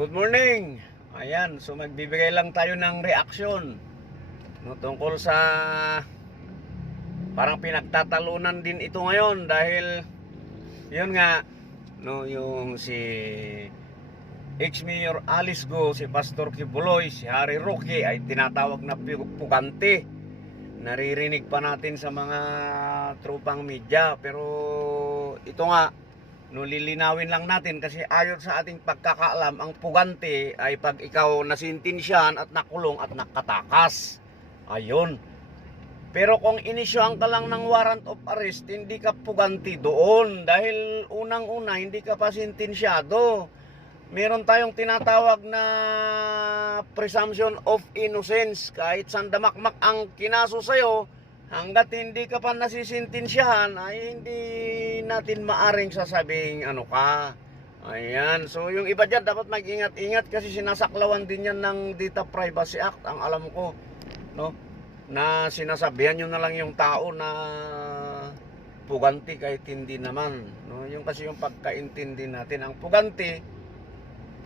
Good morning! Ayan, so magbibigay lang tayo ng reaksyon no, tungkol sa parang pinagtatalunan din ito ngayon dahil yun nga no yung si ex-mayor Alice Go, si Pastor Kibuloy, si Harry Roque ay tinatawag na pu- pugante. Naririnig pa natin sa mga tropang media pero ito nga no lilinawin lang natin kasi ayon sa ating pagkakaalam ang pugante ay pag ikaw nasintensyahan at nakulong at nakatakas. Ayun pero kung inisyuhan ka lang ng warrant of arrest hindi ka puganti doon. Dahil unang-una hindi ka pa sentensyado meron tayong tinatawag na presumption of innocence. Kahit sandamakmak ang kinaso sa'yo hanggat hindi ka pa nasisintensyahan ay hindi natin maaring sasabing ano ka. Ayan. So yung iba dyan dapat mag-ingat-ingat kasi sinasaklawan din yan ng Data Privacy Act ang alam ko. No? Na sinasabihan nyo na lang yung tao na puganti kahit hindi naman. No? Yung kasi yung pagkaintindi natin. Ang puganti,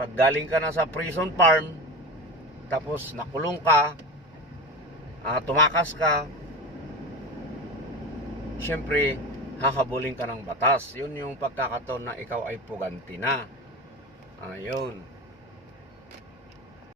pag galing ka na sa prison farm, tapos nakulong ka, ah, tumakas ka, syempre, hahabulin ka ng batas. Yun yung pagkakataon na ikaw ay puganti na. Ayun.